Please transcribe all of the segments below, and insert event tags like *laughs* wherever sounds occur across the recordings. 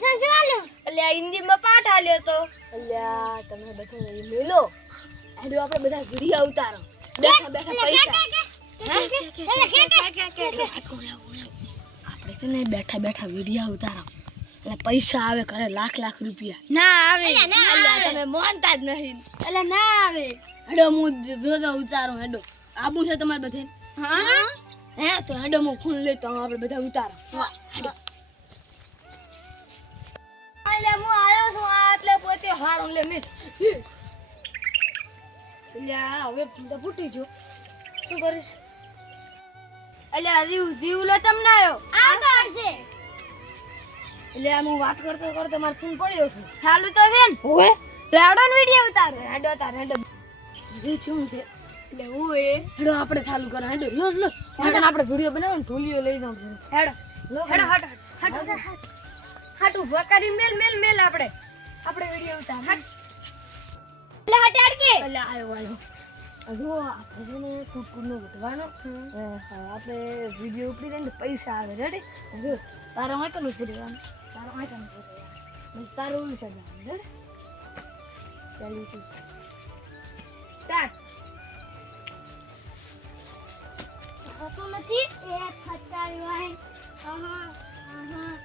Lesson ચાલ્યું એટલે આ હિન્દીમાં પાઠ આલ્યો તો. અલ્યા તમે બધા લે મેલો. હેડો આપણે બધા વીડિયો ઉતારો બેઠા બેઠા પૈસા. આપણે કે નહીં બેઠા બેઠા વીડિયો ઉતારો અને પૈસા આવે કરે લાખ લાખ રૂપિયા. ના આવે. તમે માનતા જ નહીં. એટલે ના આવે. હેડો હું જોતો ઉતારો હેડો. આબુ છે તમારે બધે હા? હે તો હેડો હું લેતો આવું આપણે બધા ઉતારો હેડો હારું લે મેં. આ હવે ફૂટી જો શું કરીશ? એટલે હજી જીવલો ચમનાયો આ તો આવશે. એટલે આમ હું વાત કરતો કરતો મારો ફોન પડ્યો છે. ચાલુ તો છે ને. ઓએ તો ને વિડિયો ઉતારો. હેડો તાર હેડો. એ શું છે? એટલે હું એ હેડો આપણે ચાલુ કરો. હેડો લો લો. આગળ આપણે વિડિયો બનાવો ને ઢોલીઓ લઈ છું. હેડો. હેડો હટ હટ. હટ હાટુ વકારી મેલ મેલ મેલ આપણે. આપણે વિડિયો ઉતાર હટ એટલે હટ અડકે એટલે આવ્યો આવ્યો જો આપણે ને કુટકુટનો વધવાનો અ, આપણે વીડિયો ઉપડી જાય ને પૈસા આવે. રેડી જો તારો હોય કે નથી રહેવાનું તારે હોય કે નથી રહેવાનું તારે ઓલું છે રેડી ચાલી તું સ્ટાર્ટ હતો નથી. એ ફટકારી વાય. આહા આહા.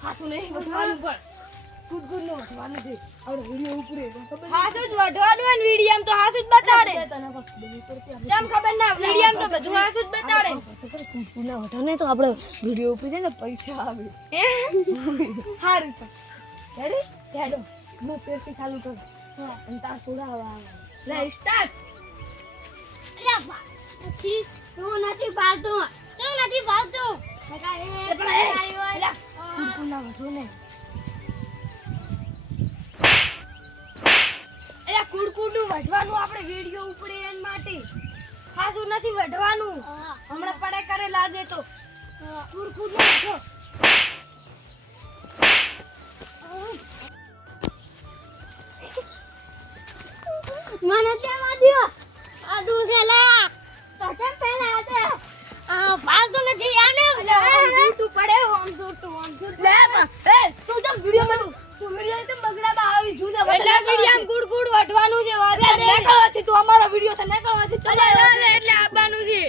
હાથું નહીં વધવાનું છે વીડિયો ને તો પડતી ના વિડિયમ તો બધું વીડિયો ને પૈસા આવે સારું તો રેડી હું ચાલુ હા તાર લે બા નથી તું નથી પાલતું તું નથી એટલે કુડકુડનું વઢવાનું આપણે વિડિયો ઉપર એન માટે. ખાસું નથી વઢવાનું. હમણાં પડે કરે લાગે તો. કુડકુડનું વઢો. તું અમારો વિડિયો તો નીકળવાથી અલે એટલે આવવાનું છે.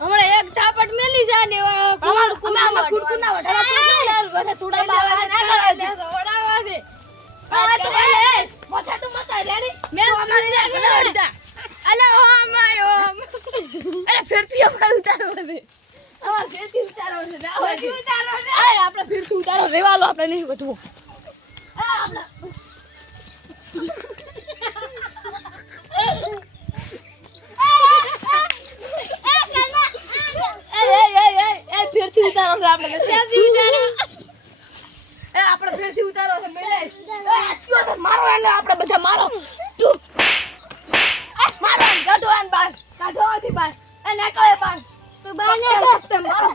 હમણાં એક થાપટ મેલી છે ને અમારું છોડાવવા આવે નીકળવાથી ઓડાવા છે આ તો એ એ મોથે તું મતા રેડી? મેં અમારી વઢા. અલે *laughs* અરે ઉતારો છે અમારે ફેરથી ઉતારો છે જાઓ. ઉતારો છે આપણે ફેરથી ઉતારો રેવાલો આપણે નહીં વધવું. આ આપણે મારો એટલે આપણે બધા મારો મારો કાઢો બાર કાઢો બાર નાખો એ બાર તું બાર ને મારો.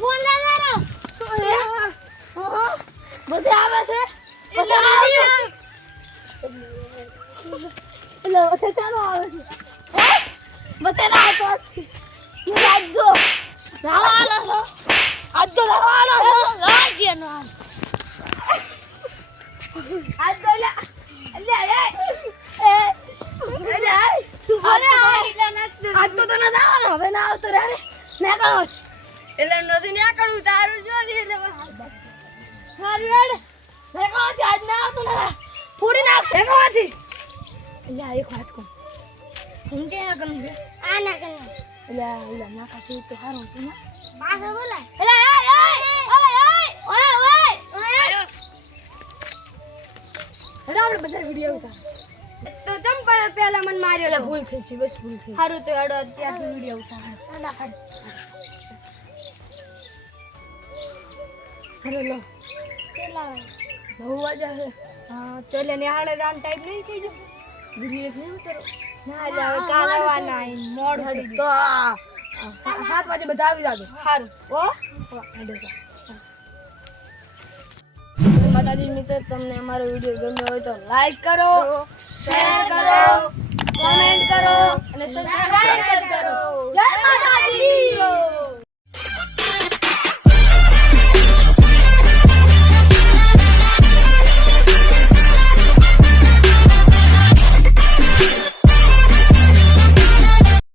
ફોન દે આપણે લે લે લે લે ફોન આ તને ફોન લગાડો શું હે હા બધે આવે છે એટલે બધે આવે વિડિયો છે એટલે બધે ચાલો આવે છે હે બધે ના આવતો હું રાત દો રાવાલો છો આજ તો રાવાલો છો લાજે નો આજ તો લે લે એ એ લે તું અરે અરે આ એટલે નથી આજ તો તને જવાનો હવે ના આવતો રે ને કહો એટલે નથી ના કરું તારું જો છે? એટલે સારું ને કહો આજ ના આવતો ને. ફૂડી નાખ ને કહો આથી એટલે એક વાત કહું. હું કે ના કરું આ ના કરું એટલે એટલે ના કાશે તો હારું તું ના. પાછો બોલાય. એટલે એ એ ઓય ઓય ઓય ઓય હેડો આપણે બધા વિડિયો ઉતાર. તો પહેલા મને માર્યો એટલે ભૂલ થઈ છે બસ ભૂલ થઈ સારું તો હેડો અત્યારથી વિડીયો ઉતારો હેલો લો કેટલા બહુ વાજા છે હા તો એટલે નિહાળે દાન ટાઈપ નહીં થઈ ગયો વિડીયો નહીં ઉતરો ના જાવે કાલ આવવાના મોડ હડી તો સાત વાગે બધા આવી જાજો સારું ઓ હેડો માતાજી મિત્ર, તમને અમારો વીડિયો ગમ્યો હોય તો લાઈક કરો શેર કરો કોમેન્ટ કરો અને સબસ્ક્રાઇબ કરો. જય માતાજી!